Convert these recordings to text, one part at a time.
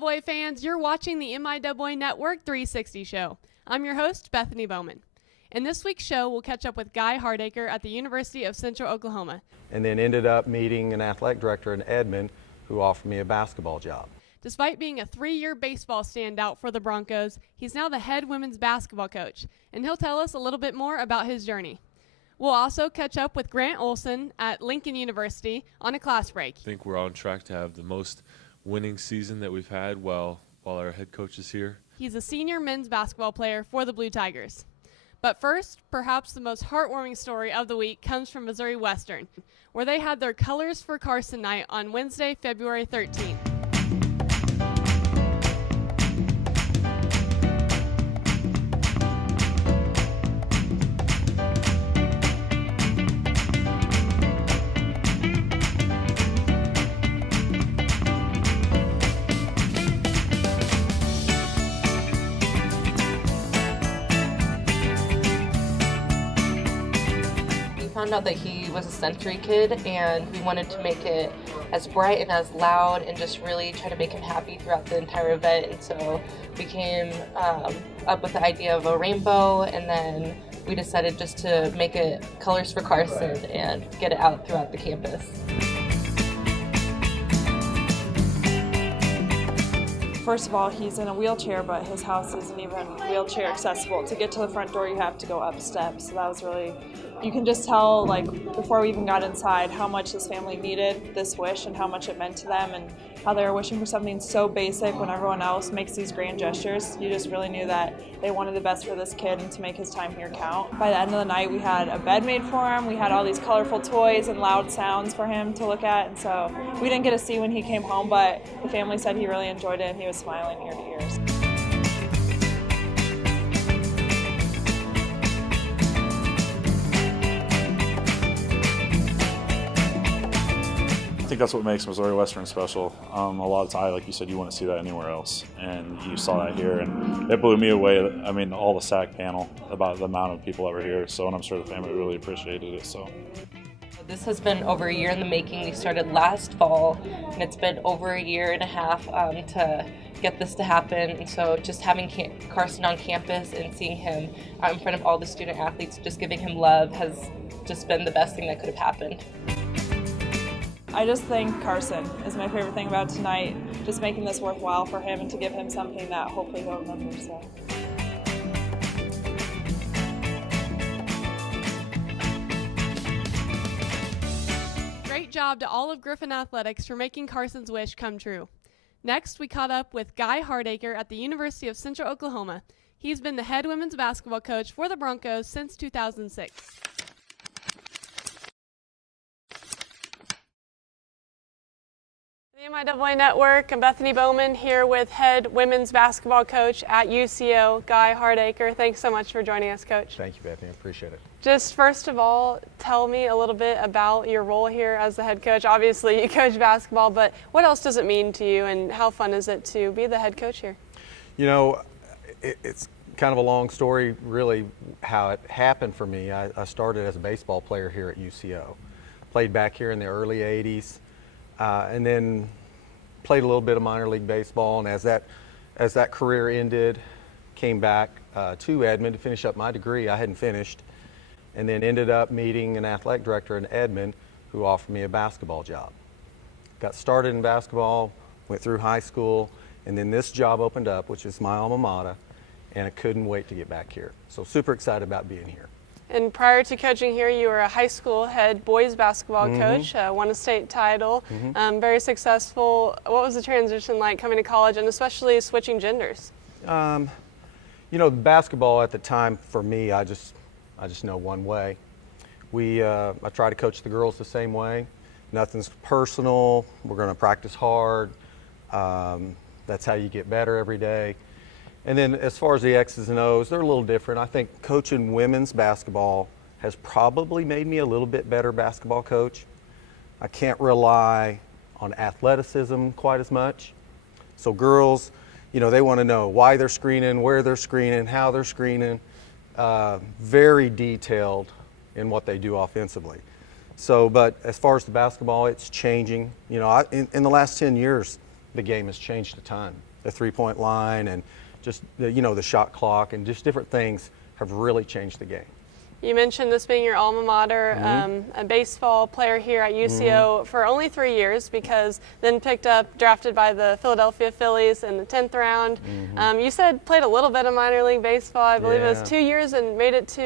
MIAA fans, you're watching the MIAA Network 360 show. I'm your host, Bethany Bowman. In this week's show, we'll catch up with Guy Hardaker at the University of Central Oklahoma. And then ended up meeting an athletic director in Edmond who offered me a basketball job. Despite being a 3-year baseball standout for the Broncos, he's now the head women's basketball coach, and he'll tell us a little bit more about his journey. We'll also catch up with Grant Olsson at Lincoln University on a class break. I think we're on track to have the most winning season that we've had while our head coach is here. He's a senior men's basketball player for the Blue Tigers. But first, perhaps the most heartwarming story of the week comes from Missouri Western, where they had their Colors for Carson night on Wednesday, February 13th. Found out that he was a Century kid, and we wanted to make it as bright and as loud and just really try to make him happy throughout the entire event. And so we came up with the idea of a rainbow, and then we decided just to make it Colors for Carson and get it out throughout the campus. First of all, he's in a wheelchair, but his house isn't even wheelchair accessible. To get to the front door, you have to go up steps. So that was really, you can just tell, like, before we even got inside, how much his family needed this wish and how much it meant to them and how they were wishing for something so basic when everyone else makes these grand gestures. You just really knew that they wanted the best for this kid and to make his time here count. By the end of the night, we had a bed made for him. We had all these colorful toys and loud sounds for him to look at. And so we didn't get to see when he came home, but the family said he really enjoyed it and he was smiling ear to ears. I think that's what makes Missouri Western special. A lot of times, like you said, you wouldn't see that anywhere else, and you saw that here, and it blew me away. I mean, all the SAAC panel about the amount of people that were here, so and I'm sure the family really appreciated it. So this has been over a year in the making. We started last fall, and it's been over a year and a half to get this to happen. And so just having Carson on campus and seeing him out in front of all the student athletes, just giving him love, has just been the best thing that could have happened. I just think Carson is my favorite thing about tonight, just making this worthwhile for him and to give him something that hopefully he'll remember. So. Great job to all of Griffin Athletics for making Carson's wish come true. Next, we caught up with Guy Hardaker at the University of Central Oklahoma. He's been the head women's basketball coach for the Broncos since 2006. The MIAA Network, I'm Bethany Bowman here with head women's basketball coach at UCO, Guy Hardaker. Thanks so much for joining us, Coach. Thank you, Bethany. I appreciate it. Just first of all, tell me a little bit about your role here as the head coach. Obviously, you coach basketball, but what else does it mean to you, and how fun is it to be the head coach here? You know, it's kind of a long story, really, how it happened for me. I started as a baseball player here at UCO. Played back here in the early 80s. And then played a little bit of minor league baseball, and as that career ended, came back to Edmond to finish up my degree. I hadn't finished, and then ended up meeting an athletic director in Edmond who offered me a basketball job. Got started in basketball, went through high school, and then this job opened up, which is my alma mater, and I couldn't wait to get back here. So super excited about being here. And prior to coaching here, you were a high school head boys basketball coach, won a state title, very successful. What was the transition like coming to college, and especially switching genders? You know, basketball at the time for me, I just know one way. I try to coach the girls the same way. Nothing's personal. We're going to practice hard. That's how you get better every day. And then as far as the X's and O's, they're a little different. I think coaching women's basketball has probably made me a little bit better basketball coach. I can't rely on athleticism quite as much. So girls, you know, they want to know why they're screening, where they're screening, how they're screening. Very detailed in what they do offensively. So, but as far as the basketball, it's changing. You know, in the last 10 years, the game has changed a ton. the three-point line, and just the shot clock, and just different things have really changed the game. You mentioned this being your alma mater, a baseball player here at UCO for only 3 years, because then drafted by the Philadelphia Phillies in the 10th round. You said played a little bit of minor league baseball. I believe it was 2 years, and made it to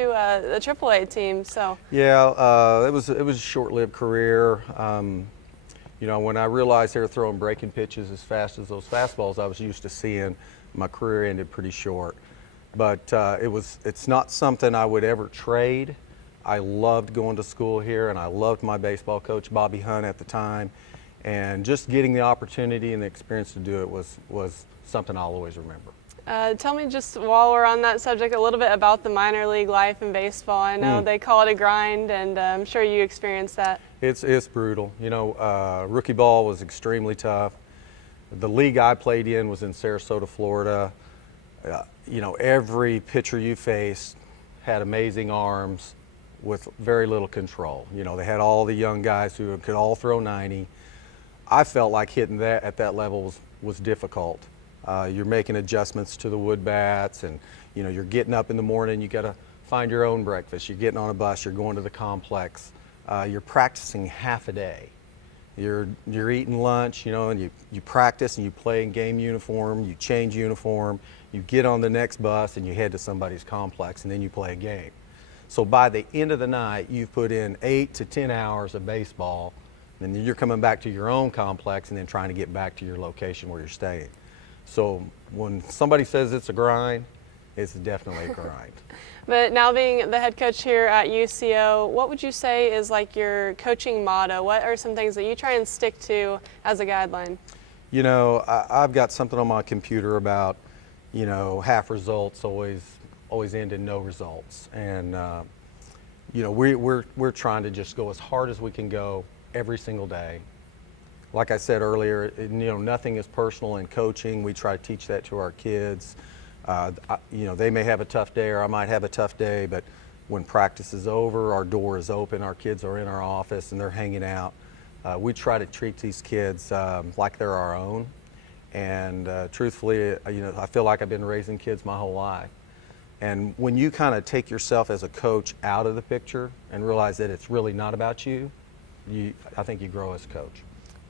the AAA team. So yeah, it was a short-lived career. When I realized they were throwing breaking pitches as fast as those fastballs I was used to seeing, my career ended pretty short. But it's not something I would ever trade. I loved going to school here, and I loved my baseball coach, Bobby Hunt, at the time. And just getting the opportunity and the experience to do it was something I'll always remember. Tell me, just while we're on that subject, a little bit about the minor league life in baseball. I know they call it a grind, and I'm sure you experienced that. It's brutal. Rookie ball was extremely tough. The league I played in was in Sarasota, Florida. Every pitcher you faced had amazing arms with very little control. They had all the young guys who could all throw 90. I felt like hitting that at that level was difficult. You're making adjustments to the wood bats, and you're getting up in the morning. You got to find your own breakfast. You're getting on a bus. You're going to the complex. You're practicing half a day. You're eating lunch, and you practice and you play in game uniform. You change uniform. You get on the next bus and you head to somebody's complex, and then you play a game. So by the end of the night, you've put in 8 to 10 hours of baseball, and then you're coming back to your own complex and then trying to get back to your location where you're staying. So when somebody says it's a grind, it's definitely a grind. But now being the head coach here at UCO, what would you say is like your coaching motto? What are some things that you try and stick to as a guideline? I've got something on my computer about, half results always end in no results. And, we're trying to just go as hard as we can go every single day. Like I said earlier, nothing is personal in coaching. We try to teach that to our kids. They may have a tough day, or I might have a tough day, but when practice is over, our door is open, our kids are in our office and they're hanging out. We try to treat these kids like they're our own. And truthfully, I feel like I've been raising kids my whole life. And when you kind of take yourself as a coach out of the picture and realize that it's really not about you, I think you grow as a coach.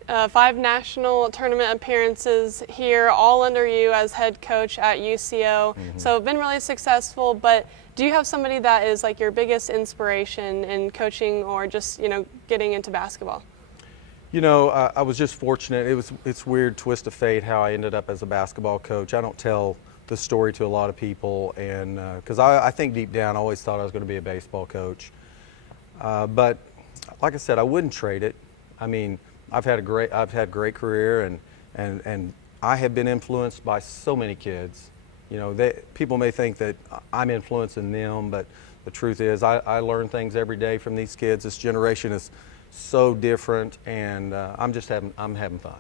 5 national tournament appearances here, all under you as head coach at UCO. So been really successful, but do you have somebody that is like your biggest inspiration in coaching or just, getting into basketball? I was just fortunate. It's weird twist of fate how I ended up as a basketball coach. I don't tell the story to a lot of people, and because I think deep down I always thought I was going to be a baseball coach. But like I said, I wouldn't trade it. I mean, I've had a great career, and I have been influenced by so many kids. People may think that I'm influencing them, but the truth is I learn things every day from these kids. This generation is so different, and I'm having fun.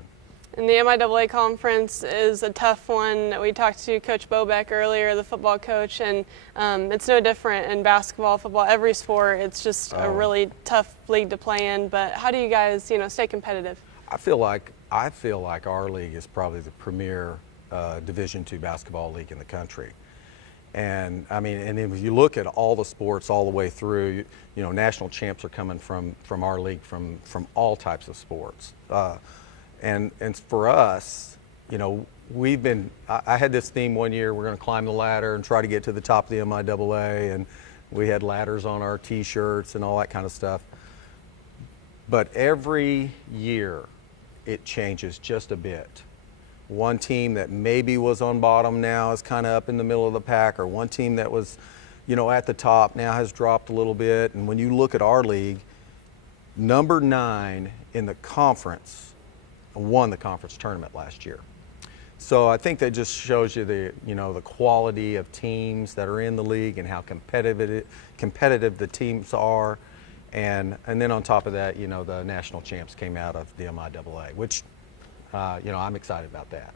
And the MIAA conference is a tough one. We talked to Coach Bobeck earlier, the football coach, and it's no different in basketball, football, every sport. It's just a really tough league to play in. But how do you guys, stay competitive? I feel like our league is probably the premier Division II basketball league in the country. And I mean, and if you look at all the sports all the way through, national champs are coming from our league from all types of sports. And for us, I had this theme one year, we're going to climb the ladder and try to get to the top of the MIAA, and we had ladders on our t-shirts and all that kind of stuff. But every year it changes just a bit. One team that maybe was on bottom now is kind of up in the middle of the pack, or one team that was, at the top now has dropped a little bit. And when you look at our league, number 9 in the conference won the conference tournament last year. So I think that just shows you the quality of teams that are in the league and how competitive the teams are. And then on top of that, the national champs came out of the MIAA, which I'm excited about that.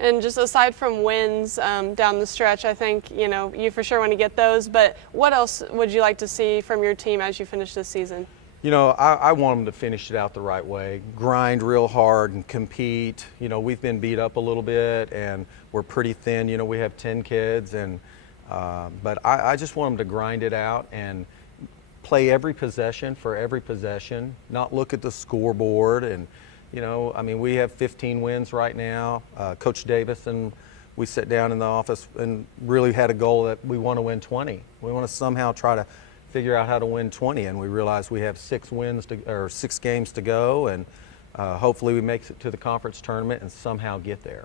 And just aside from wins down the stretch, I think you for sure want to get those. But what else would you like to see from your team as you finish this season? You know, I want them to finish it out the right way, grind real hard and compete. You know, we've been beat up a little bit and we're pretty thin. You know, we have 10 kids, but I just want them to grind it out and play every possession for every possession, not look at the scoreboard. And, you know, I mean, we have 15 wins right now. Coach Davis and we sat down in the office and really had a goal that we want to win 20. We want to somehow try to figure out how to win 20, and we realize we have 6 games to go, and hopefully we make it to the conference tournament and somehow get there.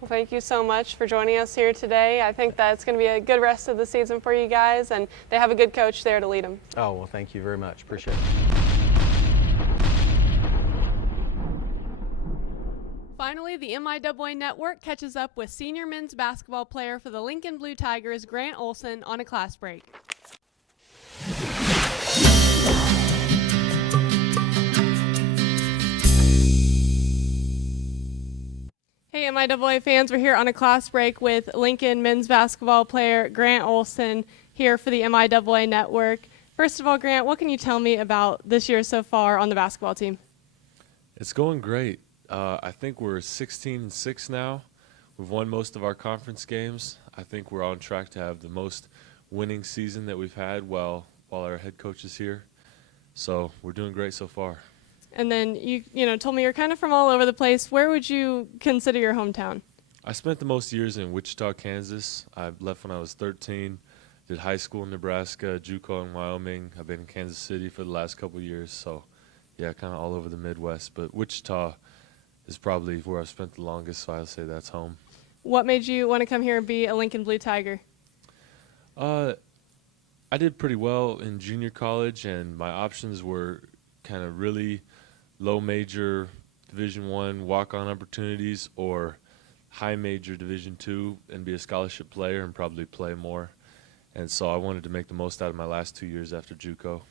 Well, thank you so much for joining us here today. I think that it's going to be a good rest of the season for you guys, and they have a good coach there to lead them. Oh, well, thank you very much. Appreciate it. Finally, the MIAA Network catches up with senior men's basketball player for the Lincoln Blue Tigers, Grant Olsson, on a class break. Hey MIAA fans, we're here on a class break with Lincoln men's basketball player Grant Olsson here for the MIAA Network. First of all, Grant, what can you tell me about this year so far on the basketball team? It's going great. I think we're 16-6 now. We've won most of our conference games. I think we're on track to have the most winning season that we've had while our head coach is here. So we're doing great so far. And then you told me you're kind of from all over the place. Where would you consider your hometown? I spent the most years in Wichita, Kansas. I left when I was 13. Did high school in Nebraska, JUCO in Wyoming. I've been in Kansas City for the last couple of years. So, yeah, kind of all over the Midwest. But Wichita is probably where I've spent the longest, so I'll say that's home. What made you want to come here and be a Lincoln Blue Tiger? I did pretty well in junior college, and my options were kind of really low major Division I walk-on opportunities or high major Division II and be a scholarship player and probably play more. And so I wanted to make the most out of my last 2 years after JUCO.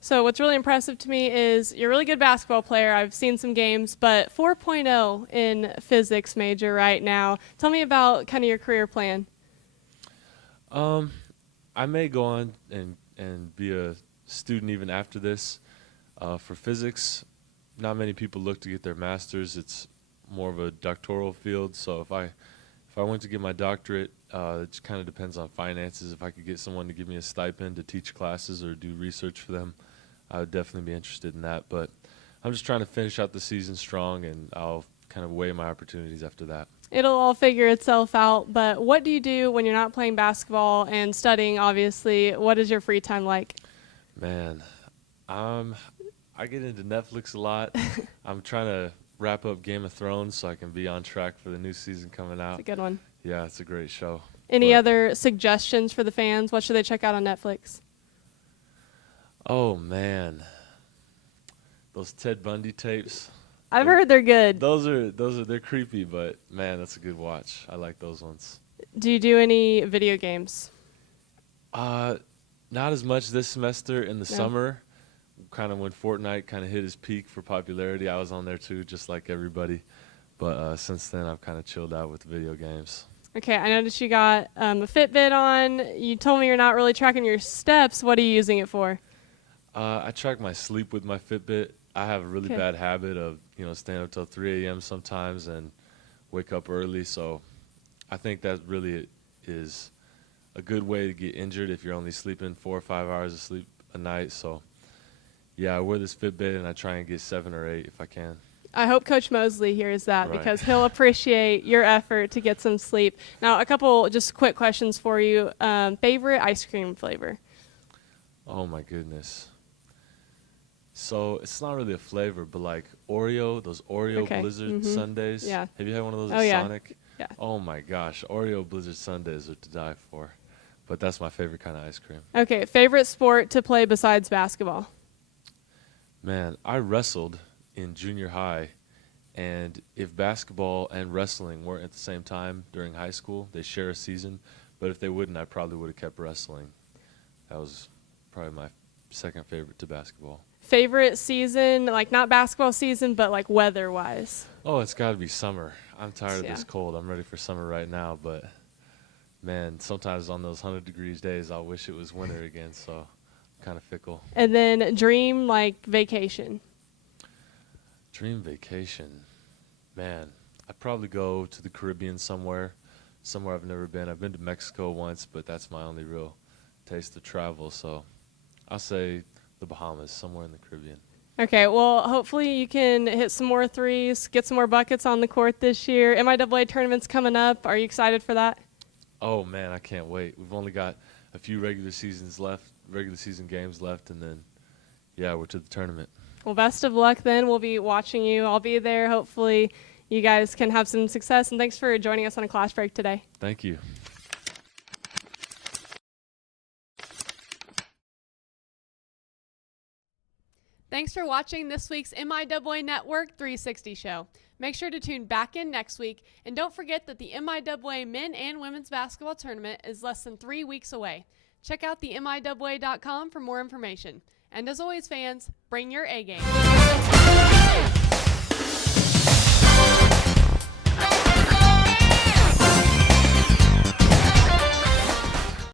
So what's really impressive to me is you're a really good basketball player. I've seen some games, but 4.0 in physics major right now. Tell me about kind of your career plan. I may go on and be a student even after this. For physics, not many people look to get their master's. It's more of a doctoral field. So if I went to get my doctorate, it just kind of depends on finances. If I could get someone to give me a stipend to teach classes or do research for them, I would definitely be interested in that. But I'm just trying to finish out the season strong, and I'll kind of weigh my opportunities after that. It'll all figure itself out, but what do you do when you're not playing basketball and studying, obviously? What is your free time like? Man, I get into Netflix a lot. I'm trying to wrap up Game of Thrones so I can be on track for the new season coming out. It's a good one. Yeah, it's a great show. Any other suggestions for the fans? What should they check out on Netflix? Oh, man. Those Ted Bundy tapes. I've heard they're good. They're creepy, but man, that's a good watch. I like those ones. Do you do any video games? Not as much this semester. In the summer, kind of when Fortnite kind of hit his peak for popularity, I was on there too, just like everybody. But since then, I've kind of chilled out with video games. Okay, I noticed you got a Fitbit on. You told me you're not really tracking your steps. What are you using it for? I track my sleep with my Fitbit. I have a really bad habit of, staying up till 3 a.m. sometimes and wake up early. So I think that really is a good way to get injured if you're only sleeping 4 or 5 hours of sleep a night. So, yeah, I wear this Fitbit and I try and get 7 or 8 if I can. I hope Coach Mosley hears that Right. because he'll appreciate your effort to get some sleep. Now, a couple just quick questions for you. Favorite ice cream flavor? Oh, my goodness. So it's not really a flavor, but like Oreo, those Oreo Blizzard sundaes. Yeah. Have you had one of those Oh, at yeah. Sonic? Yeah. Oh my gosh, Oreo Blizzard sundaes are to die for. But that's my favorite kind of ice cream. Okay, favorite sport to play besides basketball? Man, I wrestled in junior high, and if basketball and wrestling weren't at the same time during high school, they share a season. But if they wouldn't, I probably would have kept wrestling. That was probably my second favorite to basketball. Favorite season, like not basketball season, but like weather-wise? Oh, it's got to be summer. I'm tired of this cold. I'm ready for summer right now, but man, sometimes on those 100 degrees days, I'll wish it was winter again. So kind of fickle. And then dream like vacation. Dream vacation, man. I'd probably go to the Caribbean somewhere I've never been. I've been to Mexico once, but that's my only real taste of travel. So I'll say the Bahamas, somewhere in the Caribbean. Okay, well, hopefully you can hit some more threes, get some more buckets on the court this year. MIAA tournament's coming up. Are you excited for that? Oh man, I can't wait. We've only got a few regular season games left, and then yeah, we're to the tournament. Well, best of luck then. We'll be watching you. I'll be there. Hopefully you guys can have some success, and thanks for joining us on a class break today. Thank you. Thanks for watching this week's MIAA Network 360 show. Make sure to tune back in next week, and don't forget that the MIAA men and women's basketball tournament is less than 3 weeks away. Check out the MIAA.com for more information. And as always, fans, bring your A game.